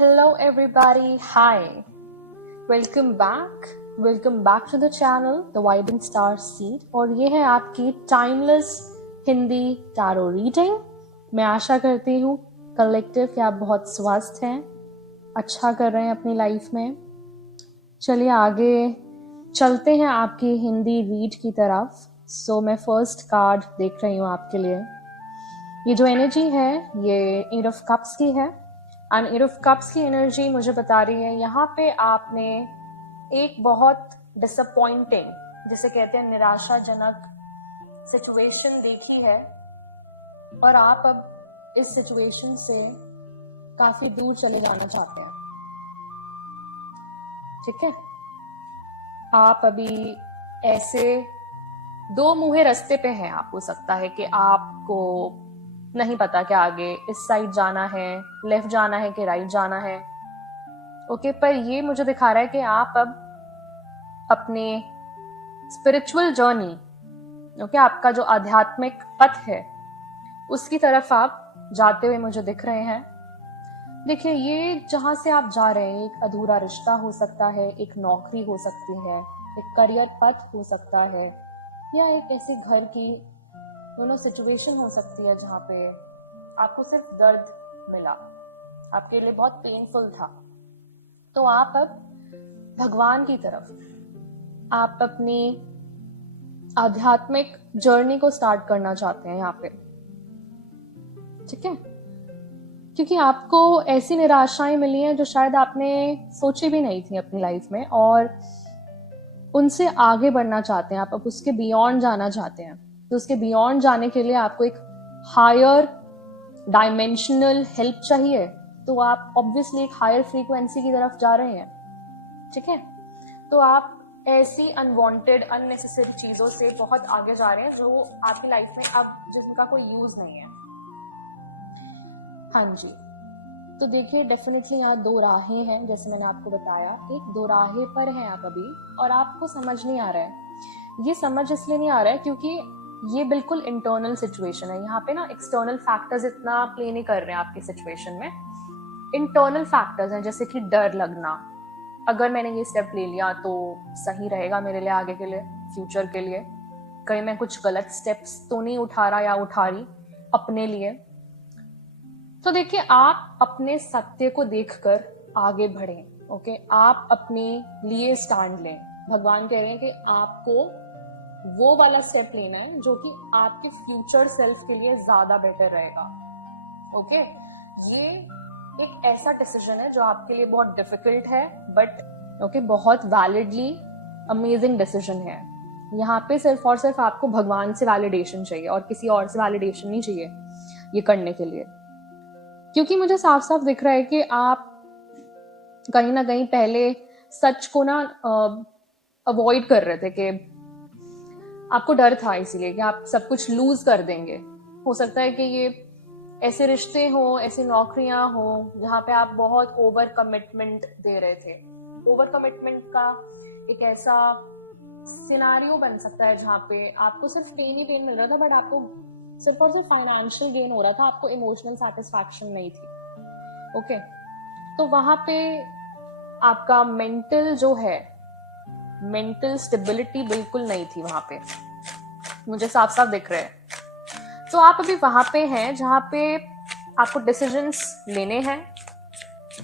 Hello everybody, hi. Welcome back. Welcome back to the channel The Vibrant Star Seed और ये है आपकी timeless Hindi tarot reading. मैं आशा करती हूँ कलेक्टिव कि आप बहुत स्वस्थ हैं, अच्छा कर रहे हैं अपनी लाइफ में। चलिए आगे चलते हैं आपकी हिंदी रीड की तरफ। सो मैं फर्स्ट कार्ड देख रही हूँ आपके लिए। ये जो एनर्जी है ये एट ऑफ कप्स की है एंड एट ऑफ कप्स की एनर्जी मुझे बता रही है यहाँ पे आपने एक बहुत डिसअपॉइंटिंग, जिसे कहते हैं निराशाजनक सिचुएशन देखी है और आप अब इस सिचुएशन से काफी दूर चले जाना चाहते हैं। ठीक है, आप अभी ऐसे दो मुहे रास्ते पे हैं। आप हो सकता है कि आपको नहीं पता कि आगे इस साइड जाना है, लेफ्ट जाना है कि राइट जाना है। ओके, पर ये मुझे दिखा रहा है कि आप अब अपने स्पिरिचुअल जर्नी, ओके, आपका जो आध्यात्मिक पथ है उसकी तरफ आप जाते हुए मुझे दिख रहे हैं। देखिए, ये जहां से आप जा रहे हैं एक अधूरा रिश्ता हो सकता है, एक नौकरी हो सकती है, एक करियर पथ हो सकता है, या एक ऐसे घर की दोनों सिचुएशन हो सकती है जहाँ पे आपको सिर्फ दर्द मिला, आपके लिए बहुत पेनफुल था। तो आप अब भगवान की तरफ, आप अपनी आध्यात्मिक जर्नी को स्टार्ट करना चाहते हैं यहाँ पे। ठीक है, क्योंकि आपको ऐसी निराशाएं मिली हैं जो शायद आपने सोची भी नहीं थी अपनी लाइफ में, और उनसे आगे बढ़ना चाहते हैं आप, अब उसके बियॉन्ड जाना चाहते हैं। तो उसके बियॉन्ड जाने के लिए आपको एक हायर डायमेंशनल हेल्प चाहिए, तो आप ऑब्वियसली एक हायर फ्रीक्वेंसी की तरफ जा रहे हैं। ठीक है, तो आप ऐसी अनवांटेड अननेसेसरी चीजों से बहुत आगे जा रहे हैं जो आपकी लाइफ में अब जिनका कोई यूज नहीं है। हाँ जी, तो देखिए डेफिनेटली यहाँ दो राहें हैं, जैसे मैंने आपको बताया, एक दो राहें पर हैं आप अभी, और आपको समझ नहीं आ रहा है। ये समझ इसलिए नहीं आ रहा है क्योंकि ये बिल्कुल इंटरनल सिचुएशन है। यहाँ पे ना एक्सटर्नल फैक्टर्स इतना प्ले नहीं कर रहे हैं आपकी सिचुएशन में। इंटरनल फैक्टर्स हैं, जैसे कि डर लगना, अगर मैंने ये स्टेप ले लिया तो सही रहेगा मेरे लिए, आगे के लिए, फ्यूचर के लिए, कहीं मैं कुछ गलत स्टेप्स तो नहीं उठा रहा या उठा रही अपने लिए। तो देखिए, आप अपने सत्य को देखकर आगे बढ़ें। ओके, आप अपने लिए स्टैंड लें। भगवान कह रहे हैं कि आपको वो वाला स्टेप लेना है जो कि आपके फ्यूचर सेल्फ के लिए ज्यादा बेटर रहेगा। ओके, ये एक ऐसा डिसीजन है जो आपके लिए बहुत डिफिकल्ट है, बट ओके, बहुत वैलिडली अमेजिंग डिसीजन है। यहाँ पे सिर्फ और सिर्फ आपको भगवान से वैलिडेशन चाहिए और किसी और से वैलिडेशन नहीं चाहिए ये करने के लिए, क्योंकि मुझे साफ साफ दिख रहा है कि आप कहीं ना कहीं पहले सच को ना अवॉइड कर रहे थे, कि आपको डर था इसीलिए कि आप सब कुछ लूज कर देंगे। हो सकता है कि ये ऐसे रिश्ते हो, ऐसी नौकरियां हो जहाँ पे आप बहुत ओवर कमिटमेंट दे रहे थे। ओवर कमिटमेंट का एक ऐसा सिनारियो बन सकता है जहाँ पे आपको सिर्फ पेन ही पेन मिल रहा था, बट आपको सिर्फ और सिर्फ फाइनेंशियल गेन हो रहा था, आपको इमोशनल सेटिस्फैक्शन नहीं थी। ओके, तो वहां पे आपका मेंटल जो है, मेंटल स्टेबिलिटी बिल्कुल नहीं थी वहां पे, मुझे साफ साफ दिख रहा है। तो आप अभी वहां पे हैं जहां पे आपको डिसीजंस लेने हैं।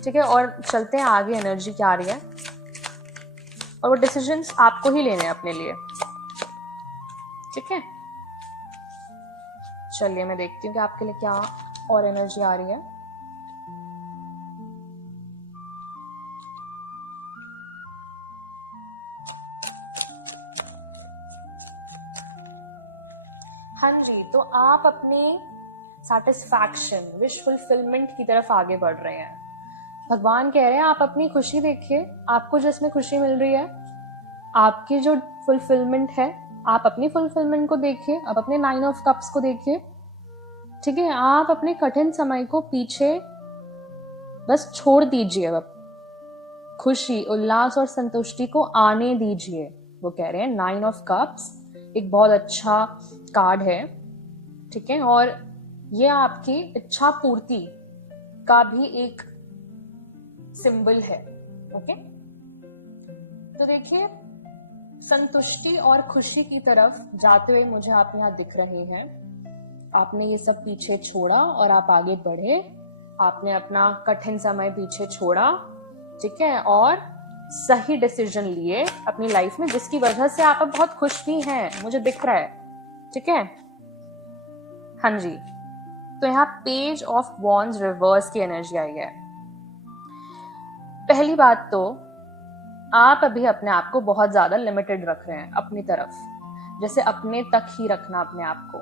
ठीक है, और चलते हैं आगे एनर्जी क्या आ रही है, और वो डिसीजंस आपको ही लेने हैं अपने लिए। ठीक है, चलिए मैं देखती हूँ कि आपके लिए क्या और एनर्जी आ रही है। हाँ जी, तो आप अपनी सैटिस्फैक्शन, विश फुलफिलमेंट की तरफ आगे बढ़ रहे हैं। भगवान कह रहे हैं आप अपनी खुशी देखिए, आपको जिसमें खुशी मिल रही है, आपकी जो फुलफिलमेंट है, आप अपनी फुलफिलमेंट को देखिए, आप अपने 9 ऑफ कप्स को देखिए। ठीक है, आप अपने कठिन समय को पीछे बस छोड़ दीजिए, अब खुशी, उल्लास और संतुष्टि को आने दीजिए। वो कह रहे हैं 9 ऑफ कप्स एक बहुत अच्छा कार्ड है। ठीक है, और ये आपकी इच्छा पूर्ति का भी एक सिंबल है। ओके, तो देखिए संतुष्टि और खुशी की तरफ जाते हुए मुझे आप यहाँ दिख रहे हैं। आपने ये सब पीछे छोड़ा और आप आगे बढ़े। आपने अपना कठिन समय पीछे छोड़ा, ठीक है, और सही डिसीजन लिए अपनी लाइफ में, जिसकी वजह से आप अब बहुत खुश भी हैं, मुझे दिख रहा है, ठीक है। हाँ जी, तो यहाँ पेज ऑफ वॉन्ड्स रिवर्स की एनर्जी आई है। पहली बात तो आप अभी अपने आप को बहुत ज्यादा लिमिटेड रख रहे हैं अपनी तरफ, जैसे अपने तक ही रखना अपने आप को।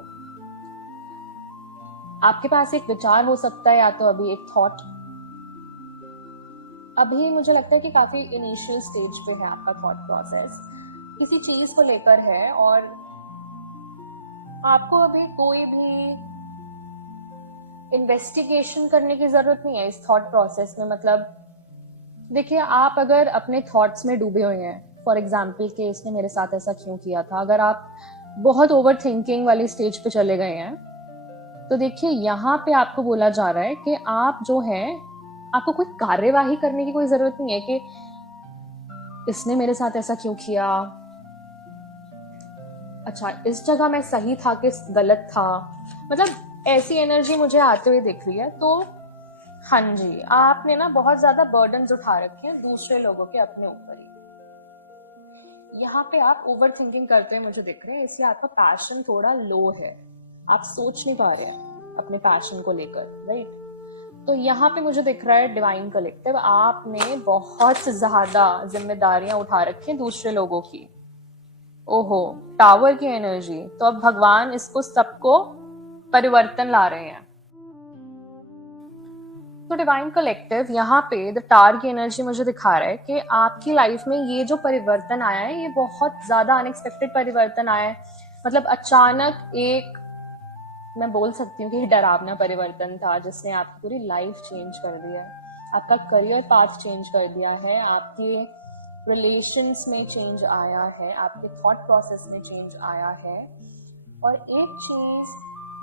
आपके पास एक विचार हो सकता है या तो अभी एक थॉट, अभी मुझे लगता है कि काफी इनिशियल स्टेज पे है आपका थॉट प्रोसेस, किसी चीज को लेकर है, और आपको अभी कोई भी इन्वेस्टिगेशन करने की जरूरत नहीं है इस थॉट प्रोसेस में। मतलब देखिए, आप अगर अपने थॉट्स में डूबे हुए हैं, फॉर एग्जाम्पल कि इसने मेरे साथ ऐसा क्यों किया था, अगर आप बहुत ओवर थिंकिंग वाली स्टेज पे चले गए हैं, तो देखिए यहाँ पे आपको बोला जा रहा है कि आप जो है, आपको कोई कार्यवाही करने की कोई जरूरत नहीं है कि इसने मेरे साथ ऐसा क्यों किया, अच्छा इस जगह मैं सही था कि गलत था। मतलब ऐसी एनर्जी मुझे आते हुए दिख रही है। तो हाँ जी, आपने ना बहुत ज्यादा बर्डन्स उठा रखे हैं दूसरे लोगों के अपने ऊपर ही। यहाँ पे आप ओवर थिंकिंग करते हुए मुझे दिख रहे हैं, इसलिए आपका पैशन थोड़ा लो है, आप सोच नहीं पा रहे हैं अपने पैशन को लेकर, राइट। तो यहाँ पे मुझे दिख रहा है डिवाइन कलेक्टिव, आपने बहुत ज्यादा जिम्मेदारियां उठा रखी हैं दूसरे लोगों की। ओहो, टावर की एनर्जी, तो अब भगवान इसको सबको परिवर्तन ला रहे हैं। तो डिवाइन कलेक्टिव यहाँ पे द टावर की एनर्जी मुझे दिखा रहा है कि आपकी लाइफ में ये जो परिवर्तन आया है, ये बहुत ज्यादा अनएक्सपेक्टेड परिवर्तन आया है। मतलब अचानक एक, मैं बोल सकती हूँ कि डरावना परिवर्तन था जिसने आपकी पूरी लाइफ चेंज कर दी है। आपका करियर पाथ चेंज कर दिया है, आपके रिलेशंस में चेंज आया है, आपके थॉट प्रोसेस में चेंज आया है। और एक चीज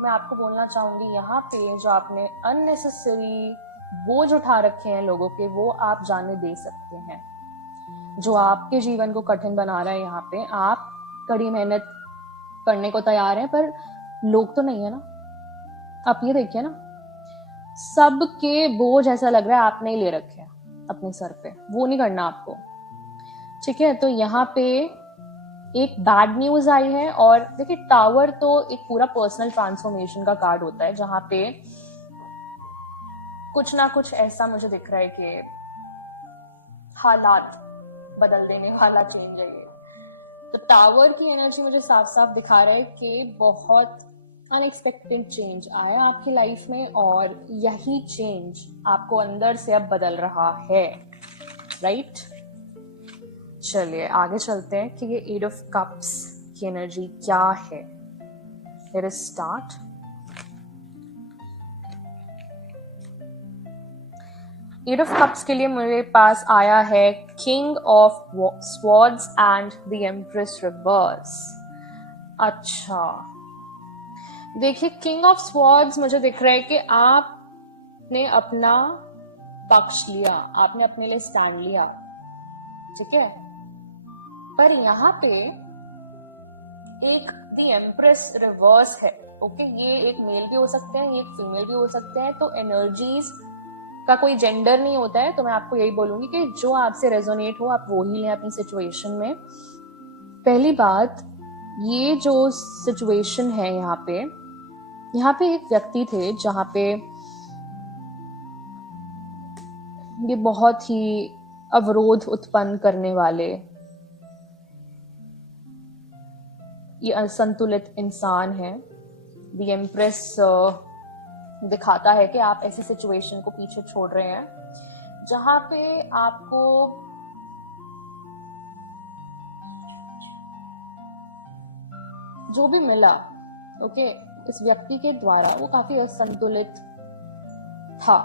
मैं आपको बोलना चाहूंगी, यहाँ पे जो आपने अननेसेसरी बोझ उठा रखे हैं लोगों के, वो आप जाने दे सकते हैं। जो आपके जीवन को कठिन बना रहा है, यहाँ पे आप कड़ी मेहनत करने को तैयार हैं, पर लोग तो नहीं है ना। आप ये देखिए ना, सबके बोझ ऐसा लग रहा है आपने ही ले रखे हैं अपने सर पे, वो नहीं करना आपको, ठीक है। तो यहाँ पे एक बैड न्यूज आई है। और देखिए, टावर तो एक पूरा पर्सनल ट्रांसफॉर्मेशन का कार्ड होता है, जहां पे कुछ ना कुछ ऐसा मुझे दिख रहा है कि हालात बदल देने वाला चेंज है ये। तो टावर की एनर्जी मुझे साफ साफ दिखा रहा है कि बहुत अनएक्सपेक्टेड चेंज आया आपकी लाइफ में, और यही चेंज आपको अंदर से अब बदल रहा है, राइट। चलिए आगे चलते हैं कि ये एट ऑफ कप्स की एनर्जी क्या है। Let us start. Eight of cups के लिए मेरे पास आया है king of swords and the empress reverse. अच्छा, देखिए किंग ऑफ स्वॉर्ड्स मुझे दिख रहा है कि आपने अपना पक्ष लिया, आपने अपने लिए स्टैंड लिया, ठीक है। पर यहाँ पे एक द एम्प्रेस रिवर्स है। ओके, ये एक मेल भी हो सकते हैं, ये एक फीमेल भी हो सकते हैं। तो एनर्जीज का कोई जेंडर नहीं होता है। तो मैं आपको यही बोलूंगी कि जो आपसे रेजोनेट हो आप वो ही लें अपनी सिचुएशन में। पहली बात, ये जो सिचुएशन है यहाँ पे एक व्यक्ति थे जहाँ पे ये बहुत ही अवरोध उत्पन्न करने वाले, ये असंतुलित इंसान है। द एम्प्रेस दिखाता है कि आप ऐसी सिचुएशन को पीछे छोड़ रहे हैं जहां पे आपको जो भी मिला, ओके, इस व्यक्ति के द्वारा वो काफी असंतुलित था,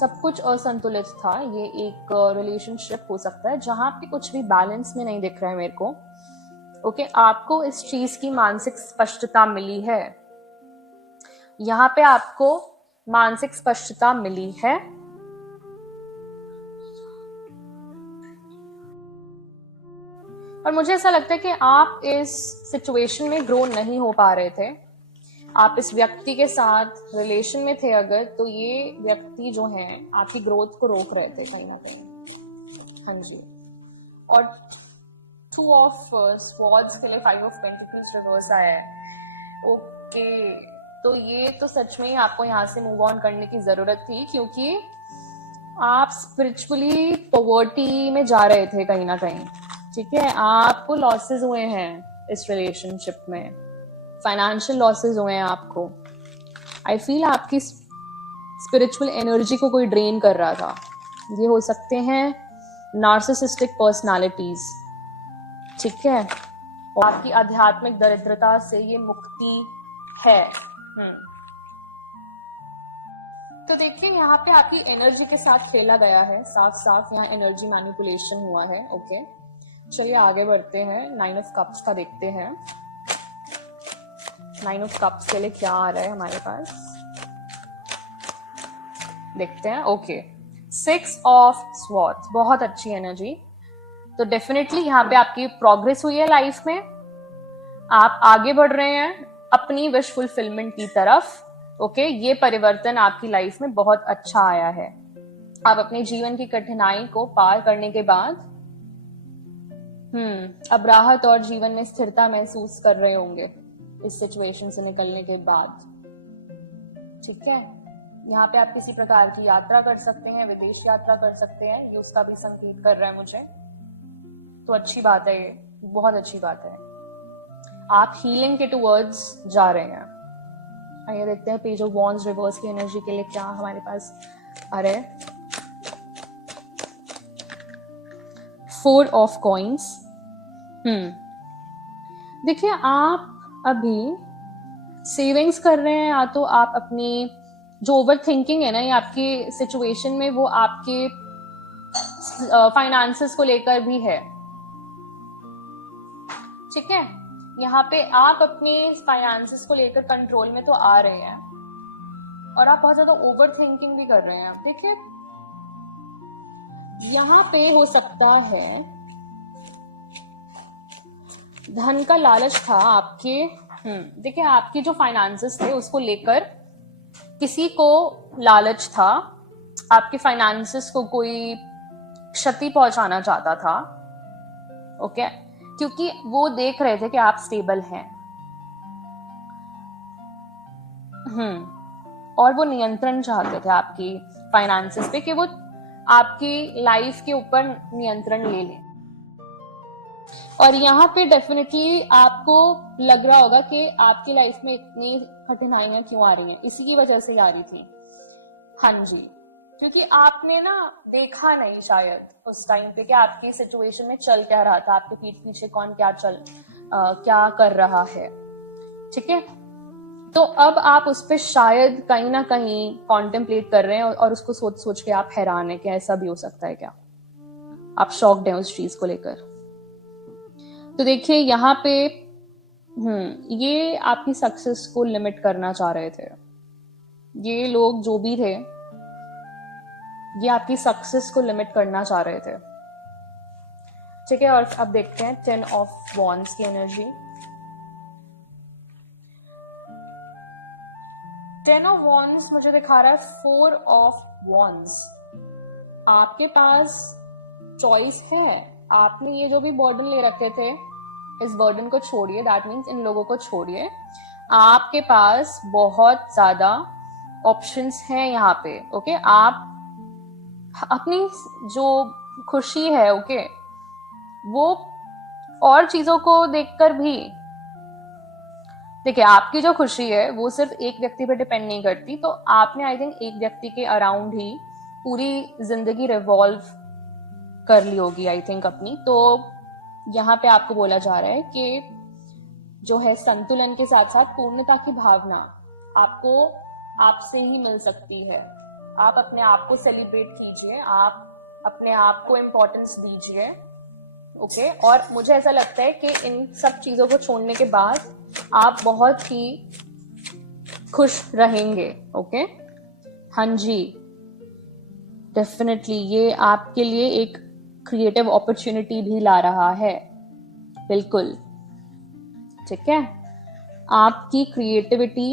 सब कुछ असंतुलित था। ये एक रिलेशनशिप हो सकता है जहां पे कुछ भी बैलेंस में नहीं दिख रहा है मेरे को। ओके, आपको इस चीज की मानसिक स्पष्टता मिली है, यहाँ पे आपको मानसिक स्पष्टता मिली है। और मुझे ऐसा लगता है कि आप इस सिचुएशन में ग्रो नहीं हो पा रहे थे। आप इस व्यक्ति के साथ रिलेशन में थे अगर, तो ये व्यक्ति जो है आपकी ग्रोथ को रोक रहे थे कहीं ना कहीं। हाँ जी। और 2 ऑफ स्वॉर्ड्स के लिए 5 ऑफ पेंटिकल्स रिवर्स आया है। ओके, तो ये तो सच में ही आपको यहाँ से मूव ऑन करने की जरूरत थी, क्योंकि आप स्पिरिचुअली पॉवर्टी में जा रहे थे कहीं ना कहीं। ठीक है, आपको लॉसेस हुए हैं इस रिलेशनशिप में, फाइनेंशियल लॉसेस हुए हैं आपको। आई फील आपकी स्पिरिचुअल एनर्जी को कोई ड्रेन कर रहा था। ये हो सकते हैं नार्सिसिस्टिक पर्सनालिटीज। ठीक है, और आपकी आध्यात्मिक दरिद्रता से ये मुक्ति है। तो देखिए यहाँ पे आपकी एनर्जी के साथ खेला गया है, साफ साफ यहाँ एनर्जी मैनिपुलेशन हुआ है। ओके, चलिए आगे बढ़ते हैं। 9 ऑफ कप्स का देखते हैं। 9 ऑफ कप्स के लिए क्या आ रहा है हमारे पास, देखते हैं। ओके, 6 ऑफ स्वॉर्ड्स, बहुत अच्छी एनर्जी। तो डेफिनेटली यहाँ पे आपकी प्रोग्रेस हुई है लाइफ में, आप आगे बढ़ रहे हैं अपनी विश फुलफिलमेंट की तरफ। ओके, ये परिवर्तन आपकी लाइफ में बहुत अच्छा आया है। आप अपने जीवन की कठिनाई को पार करने के बाद अब राहत और जीवन में स्थिरता महसूस कर रहे होंगे इस सिचुएशन से निकलने के बाद। ठीक है, यहाँ पे आप किसी प्रकार की यात्रा कर सकते हैं, विदेश यात्रा कर सकते हैं, ये उसका भी संकेत कर रहा है मुझे। तो अच्छी बात है, ये बहुत अच्छी बात है। आप हीलिंग के टुवर्ड्स जा रहे हैं। आइए देखते हैं पेज ऑफ वॉन्ड्स रिवर्स की एनर्जी के लिए क्या हमारे पास आ रहा है। 4 ऑफ कॉइन्स। देखिए, आप अभी सेविंग्स कर रहे हैं, या तो आप अपनी जो ओवर थिंकिंग है ना, ये आपकी सिचुएशन में, वो आपके फाइनेंसेस को लेकर भी है। ठीक है, यहाँ पे आप अपने फाइनेंसेस को लेकर कंट्रोल में तो आ रहे हैं, और आप बहुत ज्यादा ओवर थिंकिंग भी कर रहे हैं। देखिए, यहाँ पे हो सकता है धन का लालच था आपके। देखिए, आपकी जो फाइनेंसेस थे उसको लेकर किसी को लालच था, आपके फाइनेंसेस को कोई क्षति पहुंचाना चाहता था। ओके, क्योंकि वो देख रहे थे कि आप स्टेबल हैं। और वो नियंत्रण चाहते थे आपकी फाइनेंसेस पे, कि वो आपकी लाइफ के ऊपर नियंत्रण ले लें। और यहाँ पे डेफिनेटली आपको लग रहा होगा कि आपकी लाइफ में इतनी कठिनाइयां क्यों आ रही हैं, इसी की वजह से आ रही थी। हाँ जी, क्योंकि आपने ना देखा नहीं शायद उस टाइम पे कि आपकी सिचुएशन में चल क्या रहा था, आपके पीठ पीछे कौन क्या कर रहा है। ठीक है, तो अब आप उस पर शायद कहीं ना कहीं कॉन्टेम्पलेट कर रहे हैं, और उसको सोच सोच के आप हैरान है कि ऐसा भी हो सकता है क्या। आप शॉक्ड हैं उस चीज को लेकर। तो देखिए, यहाँ पे ये आपकी सक्सेस को लिमिट करना चाह रहे थे। ये लोग जो भी थे, ये आपकी सक्सेस को लिमिट करना चाह रहे थे। ठीक है, और अब देखते हैं 10 ऑफ वॉन्ड्स की एनर्जी। 10 ऑफ वॉन्ड्स मुझे दिखा रहा है 4 ऑफ वॉन्ड्स। आपके पास चॉइस है। आपने ये जो भी बर्डन ले रखे थे, इस बर्डन को छोड़िए, दैट मीन्स इन लोगों को छोड़िए। आपके पास बहुत ज्यादा ऑप्शंस हैं यहाँ पे। ओके, आप अपनी जो खुशी है, ओके, वो और चीजों को देखकर भी, देखिए, आपकी जो खुशी है वो सिर्फ एक व्यक्ति पे डिपेंड नहीं करती। तो आपने आई थिंक एक व्यक्ति के अराउंड ही पूरी जिंदगी रिवॉल्व कर ली होगी आई थिंक अपनी। तो यहाँ पे आपको बोला जा रहा है कि जो है संतुलन के साथ साथ पूर्णता की भावना आपको आपसे ही मिल सकती है। आप अपने आप को सेलिब्रेट कीजिए, आप अपने आप को इम्पोर्टेंस दीजिए। ओके, और मुझे ऐसा लगता है कि इन सब चीजों को छोड़ने के बाद आप बहुत ही खुश रहेंगे। ओके, हाँ जी, डेफिनेटली ये आपके लिए एक क्रिएटिव अपॉर्चुनिटी भी ला रहा है। बिल्कुल। ठीक है, आपकी क्रिएटिविटी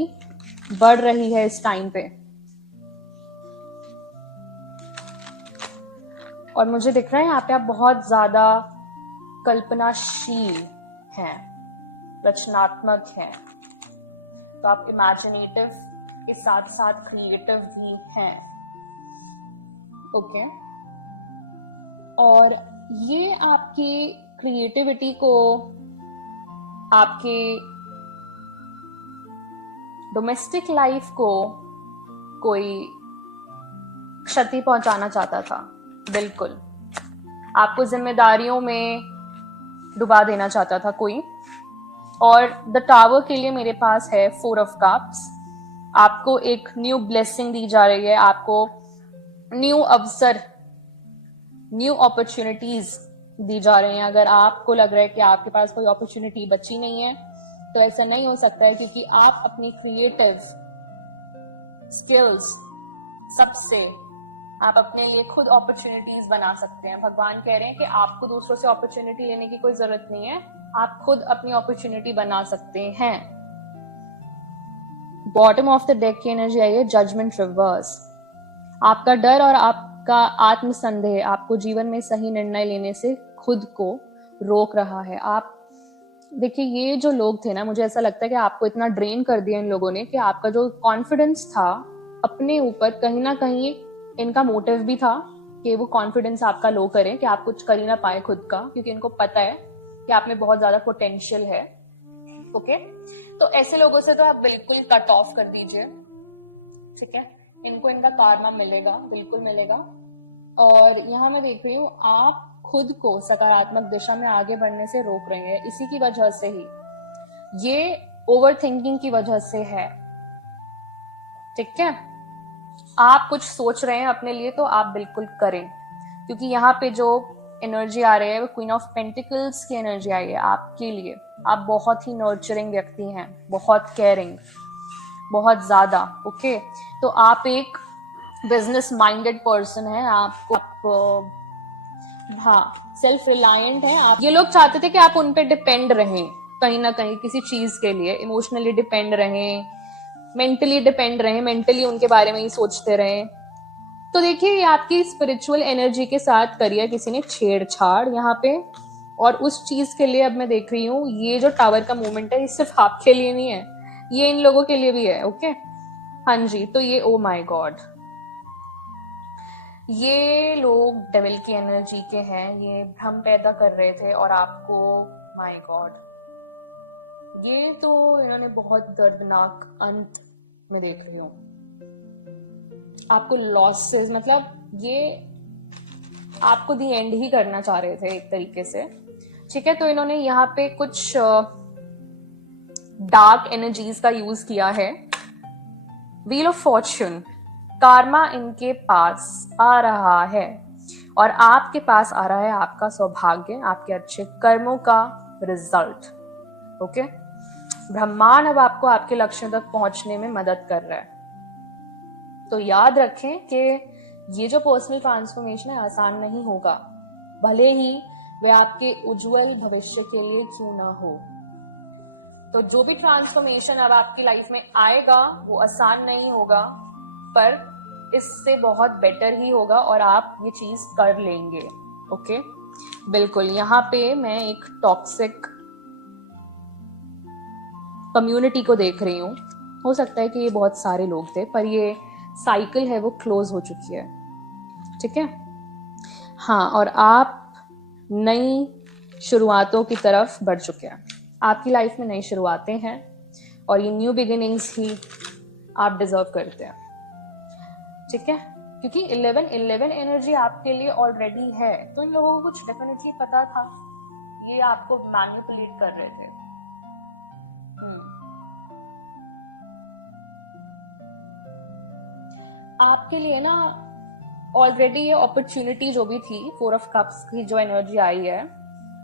बढ़ रही है इस टाइम पे, और मुझे दिख रहा है यहाँ पे आप बहुत ज्यादा कल्पनाशील हैं, रचनात्मक हैं, तो आप इमेजिनेटिव के साथ साथ क्रिएटिव भी हैं। ओके, और ये आपकी क्रिएटिविटी को आपके डोमेस्टिक लाइफ को कोई क्षति पहुंचाना चाहता था। बिल्कुल, आपको जिम्मेदारियों में डुबा देना चाहता था कोई। और द टावर के लिए मेरे पास है 4 ऑफ कप्स। आपको एक न्यू ब्लेसिंग दी जा रही है, आपको न्यू अवसर, न्यू अपॉर्चुनिटीज दी जा रही हैं। अगर आपको लग रहा है कि आपके पास कोई अपॉर्चुनिटी बची नहीं है, तो ऐसा नहीं हो सकता है, क्योंकि आप अपनी क्रिएटिव स्किल्स सबसे आप अपने लिए खुद अपॉर्चुनिटीज बना सकते हैं। भगवान कह रहे हैं कि आपको दूसरों से अपॉर्चुनिटी लेने की कोई जरूरत नहीं है, आप खुद अपनी अपॉर्चुनिटी बना सकते हैं। बॉटम ऑफ द डेक की एनर्जी आई है जजमेंट रिवर्स। आपका डर और आपका आत्मसंदेह आपको जीवन में सही निर्णय लेने से खुद को रोक रहा है। आप देखिए, ये जो लोग थे ना, मुझे ऐसा लगता है कि आपको इतना ड्रेन कर दिया इन लोगों ने कि आपका जो कॉन्फिडेंस था अपने ऊपर, कहीं ना कहीं इनका मोटिव भी था कि वो कॉन्फिडेंस आपका लो करें, कि आप कुछ कर ही ना पाए खुद का, क्योंकि इनको पता है कि आप में बहुत ज्यादा पोटेंशियल है। ओके, तो ऐसे लोगों से तो आप बिल्कुल कट ऑफ कर दीजिए। ठीक है, इनको इनका कार्मा मिलेगा, बिल्कुल मिलेगा। और यहाँ मैं देख रही हूँ आप खुद को सकारात्मक दिशा में आगे बढ़ने से रोक रहे हैं, इसी की वजह से ही, ये ओवर थिंकिंग की वजह से है। ठीक है, आप कुछ सोच रहे हैं अपने लिए तो आप बिल्कुल करें, क्योंकि यहाँ पे जो एनर्जी आ रही है वो क्वीन ऑफ पेंटिकल्स की एनर्जी आई है आपके लिए। आप बहुत ही नर्चरिंग व्यक्ति हैं, बहुत केयरिंग, बहुत ज्यादा। ओके, तो आप एक बिजनेस माइंडेड पर्सन है, आप हाँ सेल्फ रिलायंट है। आप, ये लोग चाहते थे कि आप उन पे डिपेंड रहें, कहीं ना कहीं किसी चीज के लिए इमोशनली डिपेंड रहें, मेंटली डिपेंड रहें, मेंटली उनके बारे में ही सोचते रहें। तो देखिए, ये आपकी स्पिरिचुअल एनर्जी के साथ करिए किसी ने छेड़छाड़ यहाँ पे, और उस चीज के लिए अब मैं देख रही हूँ ये जो टावर का मूवमेंट है, ये सिर्फ आपके लिए नहीं है, ये इन लोगों के लिए भी है। ओके, हाँ जी, तो ये ओ माय गॉड, ये लोग डेविल की एनर्जी के हैं, ये भ्रम पैदा कर रहे थे और आपको, माय गॉड, ये तो इन्होंने बहुत दर्दनाक अंत में देख रही हूँ आपको लॉसेस, मतलब ये आपको दी एंड ही करना चाह रहे थे एक तरीके से। ठीक है, तो इन्होंने यहाँ पे कुछ डार्क एनर्जीज का यूज किया है। व्हील ऑफ फॉर्च्यून, कार्मा इनके पास आ रहा है और आपके पास आ रहा है आपका सौभाग्य, आपके अच्छे कर्मों का रिजल्ट। ओके, ब्रह्मांड अब आपको आपके लक्ष्यों तक पहुंचने में मदद कर रहा है। तो याद रखें कि ये जो पर्सनल ट्रांसफॉर्मेशन है आसान नहीं होगा, भले ही वे आपके उज्जवल भविष्य के लिए क्यों ना हो। तो जो भी ट्रांसफॉर्मेशन अब आपकी लाइफ में आएगा वो आसान नहीं होगा, पर इससे बहुत बेटर ही होगा और आप ये चीज कर लेंगे। ओके, बिल्कुल। यहाँ पे मैं एक टॉक्सिक कम्युनिटी को देख रही हूँ, हो सकता है कि ये बहुत सारे लोग थे, पर ये साइकिल है वो क्लोज हो चुकी है। ठीक है, हाँ, और आप नई शुरुआतों की तरफ बढ़ चुके हैं। आपकी लाइफ में नई शुरुआतें हैं और ये न्यू बिगिनिंग्स ही आप डिजर्व करते हैं। ठीक है, क्योंकि 11 एनर्जी आपके लिए ऑलरेडी है, तो इन लोगों को कुछ डेफिनेटली पता था, ये आपको मैनिपुलेट कर रहे थे। आपके लिए ना ऑलरेडी ये अपॉर्चुनिटी जो भी थी, 4 ऑफ कप्स की जो एनर्जी आई है,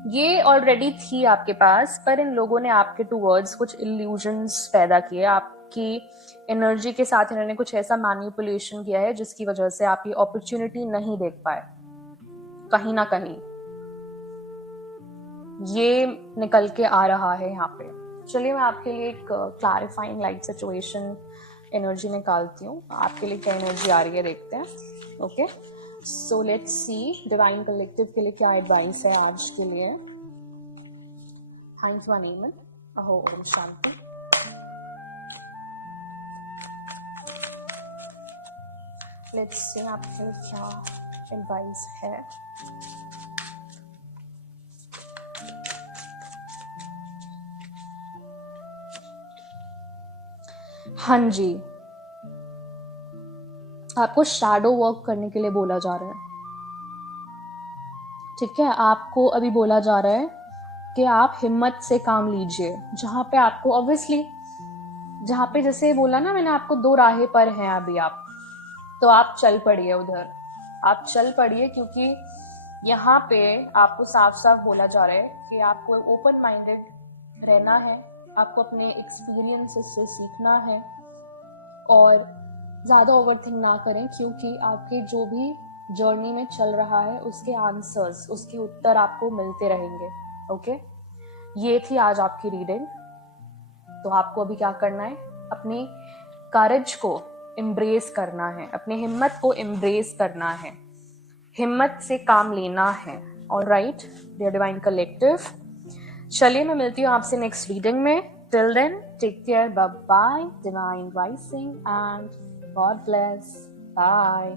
ये ऑलरेडी थी आपके पास, पर इन लोगों ने आपके टूवर्ड्स कुछ इल्यूजन्स पैदा किए, आपकी एनर्जी के साथ इन्होंने कुछ ऐसा मैनिपुलेशन किया है जिसकी वजह से आप ये अपॉर्चुनिटी नहीं देख पाए कहीं ना कहीं। ये निकल के आ रहा है यहाँ पे। चलिए मैं आपके लिए एक क्लैरिफाइंग लाइट सिचुएशन एनर्जी निकालती हूँ। आपके लिए क्या एनर्जी आ रही है देखते हैं। Okay, so let's see divine collective के लिए क्या एडवाइस है आज के लिए। थैंक यू अनीमन। अहो ओम शांति। लेट्स सी आपके लिए क्या एडवाइस है। हाँ जी, आपको शैडो वर्क करने के लिए बोला जा रहा है। ठीक है, आपको अभी बोला जा रहा है कि आप हिम्मत से काम लीजिए। जहां पे आपको ऑब्वियसली, जहां पे जैसे बोला ना मैंने आपको, दो राहें पर हैं अभी आप, तो आप चल पड़िए उधर, आप चल पड़िए, क्योंकि यहाँ पे आपको साफ साफ बोला जा रहा है कि आपको ओपन माइंडेड रहना है, आपको अपने एक्सपीरियंसेस से सीखना है और ज्यादा ओवरथिंक ना करें, क्योंकि आपके जो भी जर्नी में चल रहा है उसके आंसर्स, उसके उत्तर आपको मिलते रहेंगे। ओके, ये थी आज आपकी रीडिंग। तो आपको अभी क्या करना है, अपनी करेज को एम्ब्रेस करना है, अपनी हिम्मत को एम्ब्रेस करना है, हिम्मत से काम लेना है। ऑलराइट डियर डिवाइन कलेक्टिव, चलिए मैं मिलती हूँ आपसे नेक्स्ट रीडिंग में। Till then take care, bye bye, divine rising and god bless, bye.